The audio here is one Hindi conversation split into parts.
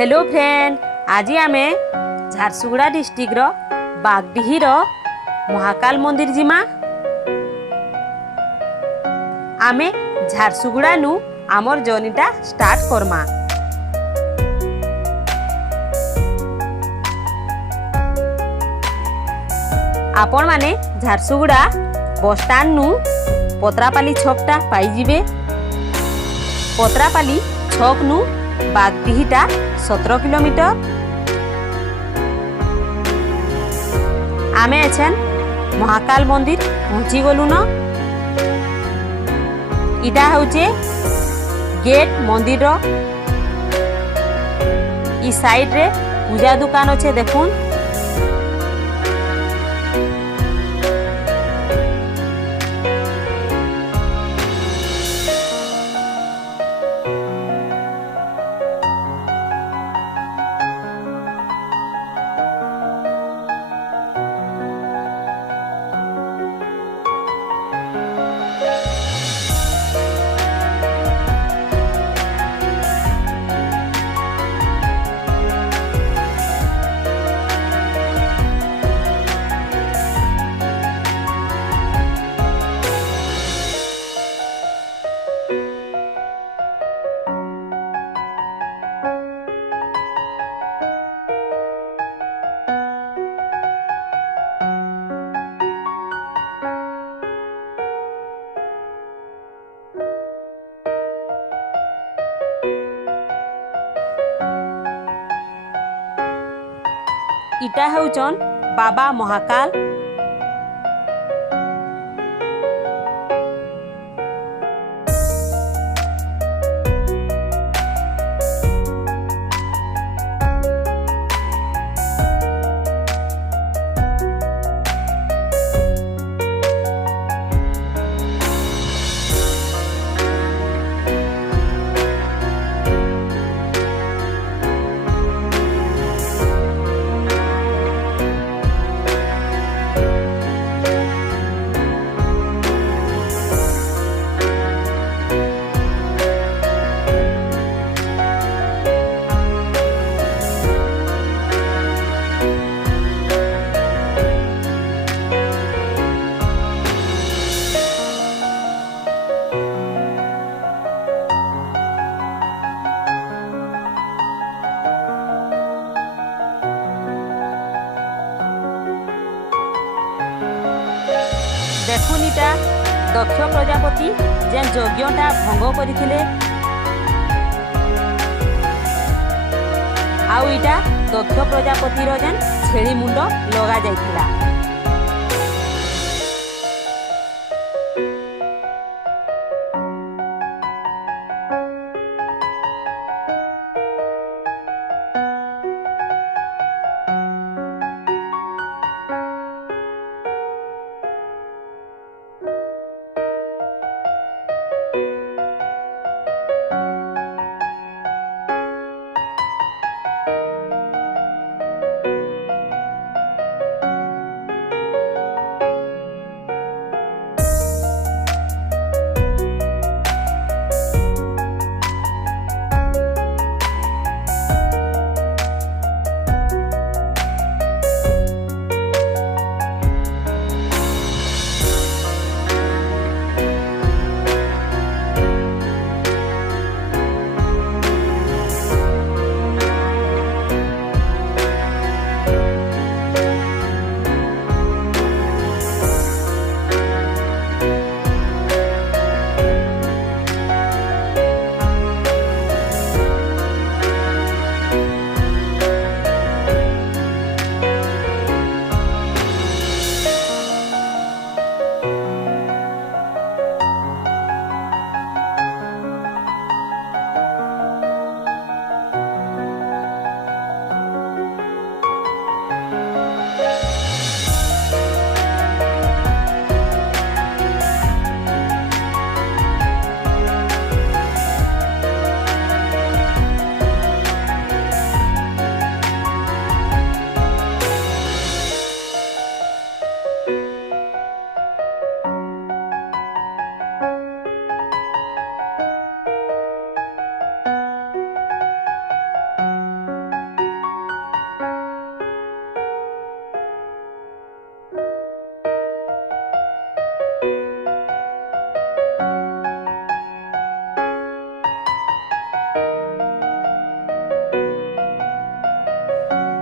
हेलो फ्रेंड, आज आमे झारसुगुड़ा डिस्ट्रिक्ट रो बागडीही रो महाकाल मंदिर जिमा। आमे झारसुगुड़ा नु आमर जर्नीटा स्टार्ट करमा। आपण माने झारसुगुड़ा बस स्टैंड नु पत्रापाली छकटा पाइजिबे। पत्रापाली छक नु बागडीहीटा 17 किलोमीटर। आमे एछेन महाकाल मंदिर पहुँची गलु न। इटा होचे गेट मंदिर रो। ई साइड रे पूजा दुकान अच्छे देखुन। इटा होचन बाबा महाकाल। देखुन इटा दक्ष प्रजापति जेन यज्ञटा भंग करथिले। आउ इटा दक्ष प्रजापति रो जेन छेड़ी मुंड लगा जाइथिला।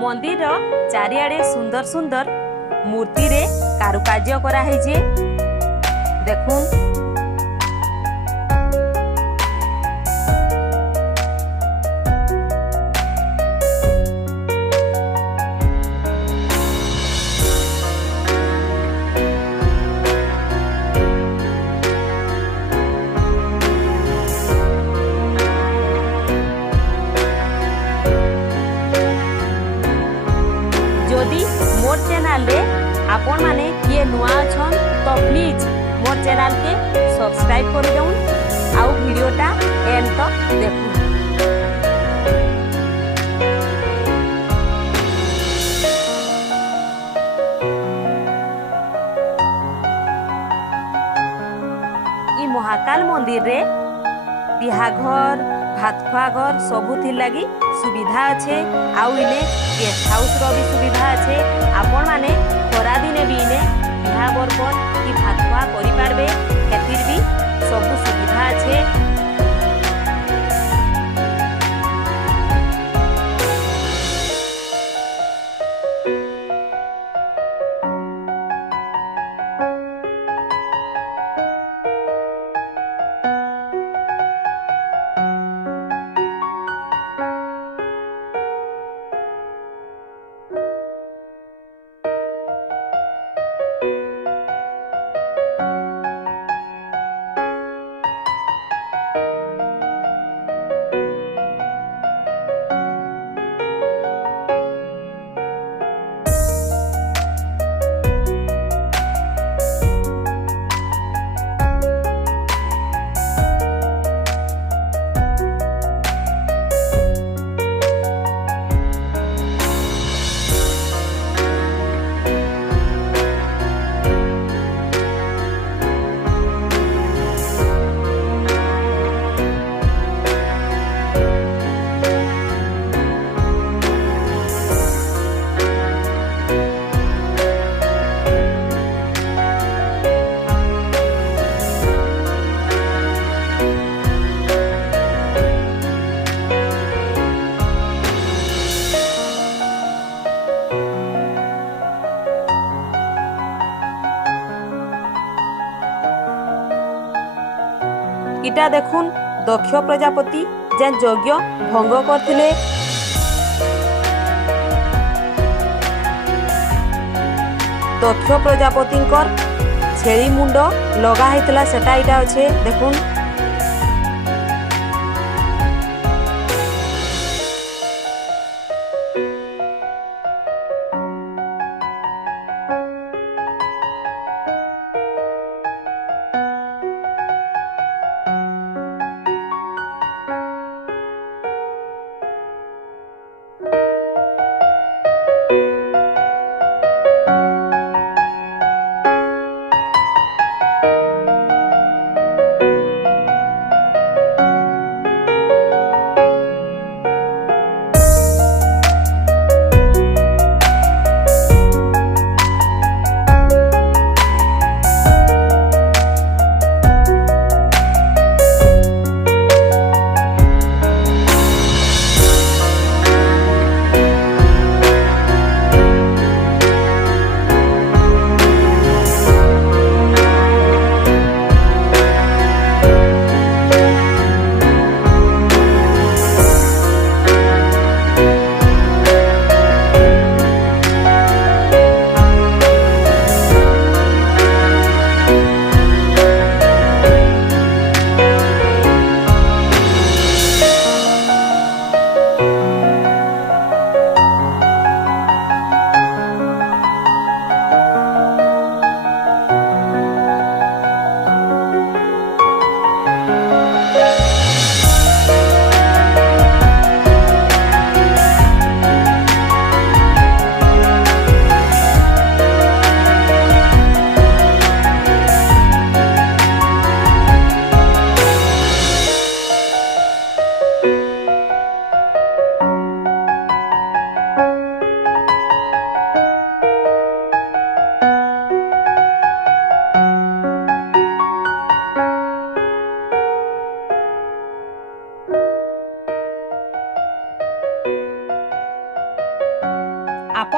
मंदिर चारिआडे सुंदर सुंदर मूर्ति रे कारुकार्य करा है। देखून जदि मोर चैनल रे आपण माने किए नुआ अछन तो प्लीज मोर चैनल के सब्सक्राइब कर दउन आउ वीडियोटा एंड तक देखु। ई महाकाल मंदिर रे बिहाघर भात खुआ घर सबुथिर लगी सुविधा अच्छे। आउ इने गेस्ट हाउस रो भी सुविधा अच्छे। आपण माने खरा दिने भी इने बिहा बरपन कि भात खुआ करि पारबे एतिर भी सब सुविधा अच्छे। इटा देखुन दक्ष प्रजापति जेन यज्ञ भंग करथिले। दक्ष प्रजापतिंकर छेली मुंड लगा हेतला सेटा इटा अच्छे। देखुन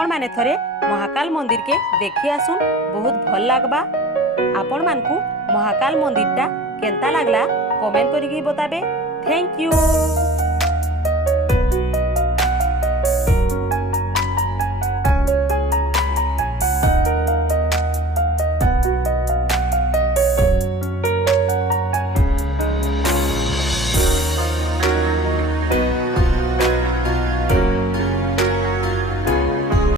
आपण माने थरे महाकाल मंदिर के देखी आसुन, बहुत भल लागबा। आपण मानकू महाकाल मंदिर टा केंता लागला कमेंट करिकी बताबे। Thank you.